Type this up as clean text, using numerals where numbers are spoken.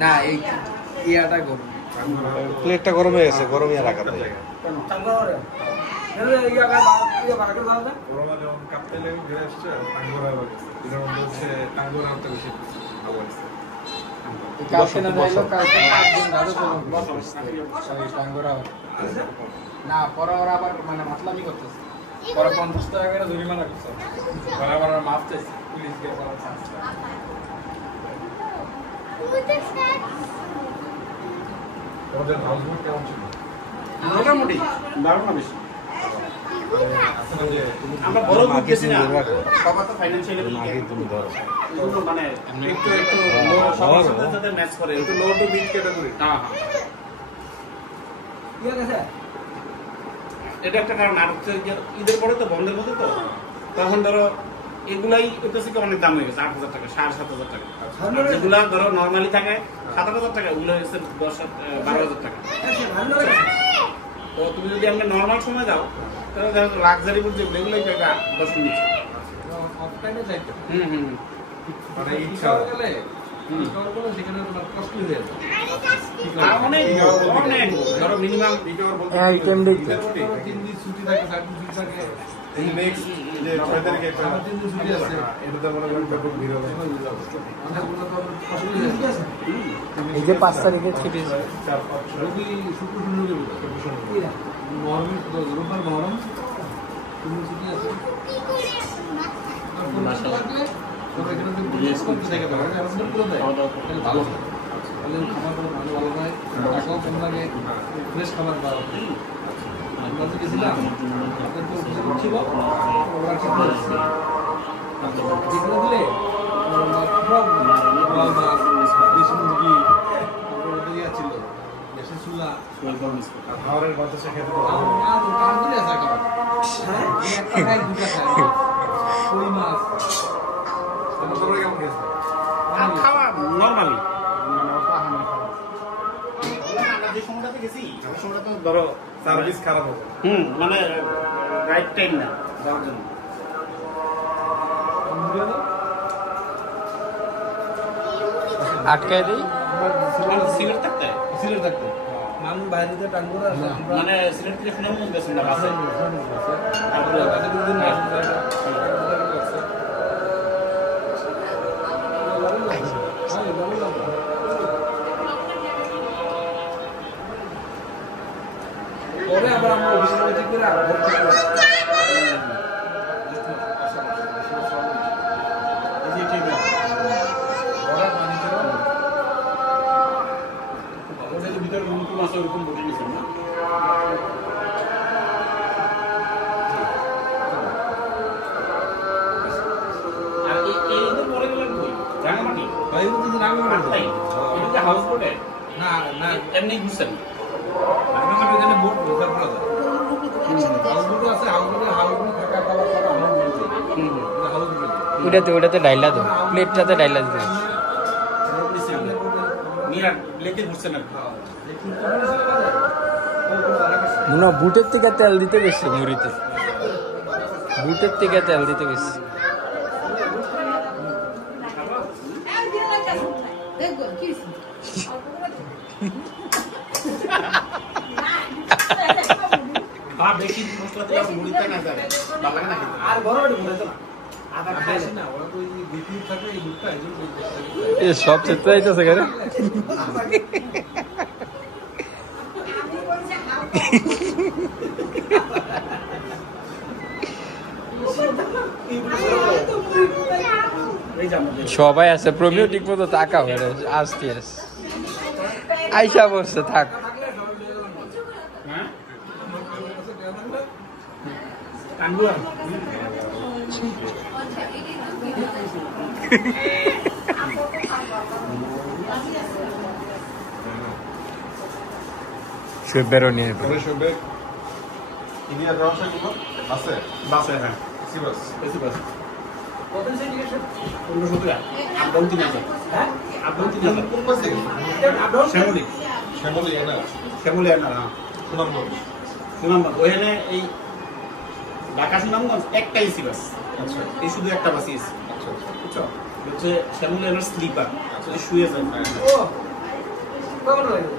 না এই ইয়াটা গরম প্লেটটা গরম হয়ে গেছে গরম ইয়া রাখা যায় না পরে ওরা আবার মানে মাতলামি করতেছে পরে 50 টাকা করে জরিমানা করছে পরে আবার মাফ চাইছে পুলিশ গিয়ে ওদের হাউসবোট কেমন ছিল? মোটামুটি দারুণ না বেশি আমরা বড় গ্রুপ গেছি না সবার তো ফাইনান্সিয়ালি আগে তুমি ধরো মানে একটু সবার সাথে ম্যাচ করে একটু লো টু মিড ক্যাটাগরি হ্যাঁ হ্যাঁ ঠিক আছে এটা একটা কারণ আর ঈদের পরে তো বন্ধের মধ্যে তো তখন ধরো এগুলাই হইতেছে কি অনেক দাম হয়ে গেছে 8,000 টাকা 7,500 টাকা যেগুলা ধরো নর্মালি থাকে 7,000 টাকা ওগুলো হচ্ছে 12,000 টাকা তো তুমি যদি আমরা নর্মাল সময় যাও তাহলে ধরো লাক্সারি বুঝে এগুলোই টাকা 10 মিনিট অফলাইনে যাইতে মানে ইচ্ছা গেলে সেখানে তোমার কষ্ট হয়ে যায় অনেক অনেক ধরো মিনিমাম আইটেম দেখতে 3 দিন ছুটি থাকে 4 দিন ছুটি থাকে এই নেক্সট যে 6 তারিখে একটা 3 দিন ছুটি আছে এটাতে মনে করেন ব্যাপক ভিড় হবে এই যে 5 তারিখে ছুটি রবি শুক্র শনি মহরম রোববার মহরম তুমি ছুটি আছে ভালো ভালো হয় টাকাও কম লাগে ফ্রেশ খাবার পাওয়া আমরা তো গেছিলাম আপনার তো ছিল ওরা ঠিক আছে যেগুলো দিলে সব লাল মাছ দেশি মুরগি ওদের ইয়া ছিল দেশি চুলা খাবারের বাতাসে খেতে তো কই মাছ তোমরা কেমন খেয়েছো? খাওয়া নরমালি যে সময়টাতে গেছি ওই সময়টা তো ধরো সার্ভিস খারাপ হবে মানে রাইট টাইম না যাওয়ার জন্য আটকায় দিই সিলেট থাকতে সিলেট থাকতে মানুষ বাইরে তো টাঙ্গো মানে সিলেট থেকে সুনামগঞ্জ গেছেন না বাসে পরে আবার আমরা অফিসে ঠিক করে আবার ভর্তি করে ভিতরে নতুন মাছ ওরকম বসে গেছেন না আর এই পরে গেলেন কই রাঙামাটি এটা হাউস বোটে না না এমনি ঘুরছেন রাঙামাটি এখানে বোট ঢোকার পড়া যায় হাউস বোট আছে হাউস বোটে থাকা খাওয়া করা আমরা বলছি হাউস বোট ওটাতে ডাইলা দাও প্লেটটাতে ডাইলা দিতে মিরাট লেকে ঘুরছেন আর না বুটের থেকে তেল দিতে গেছে মুড়িতে বুটের থেকে তেল দিতে গেছে বেশি মশলা দিলে মুড়িতে না যাবে ভালো লাগে না আর বড় বড় মুড়ি তো না আদা খাইছে না ওরা তো এই বিক্রি থাকে এই বুটটা একজন এ সব চেতে আইতাছে কেন সবাই আছে প্রমিও ঠিক মতো তাকা হয়ে আসতে আইসা বসছে থাক টাঙ্গুয়া শুয়ে বেরো নিয়ে শোবে ইন্ডিয়ার রসা গুলো আছে বাসে হ্যাঁ এসি বাস এসি বাস কত সেট গেছে 1500 আপডাউন 3000 হ্যাঁ আপডাউন 3000 কোন বাসে আপডাউন শ্যামলী শ্যামলী না শ্যামলী না সুনামগঞ্জ সুনামগঞ্জ ওখানে এই ঢাকা সুনামগঞ্জ একটাই এসি বাস আচ্ছা এই শুধু একটা বাসই আছে আচ্ছা বুঝছো হচ্ছে শ্যামল এনার স্লিপার শুয়ে যায়। ও কখন লাগবে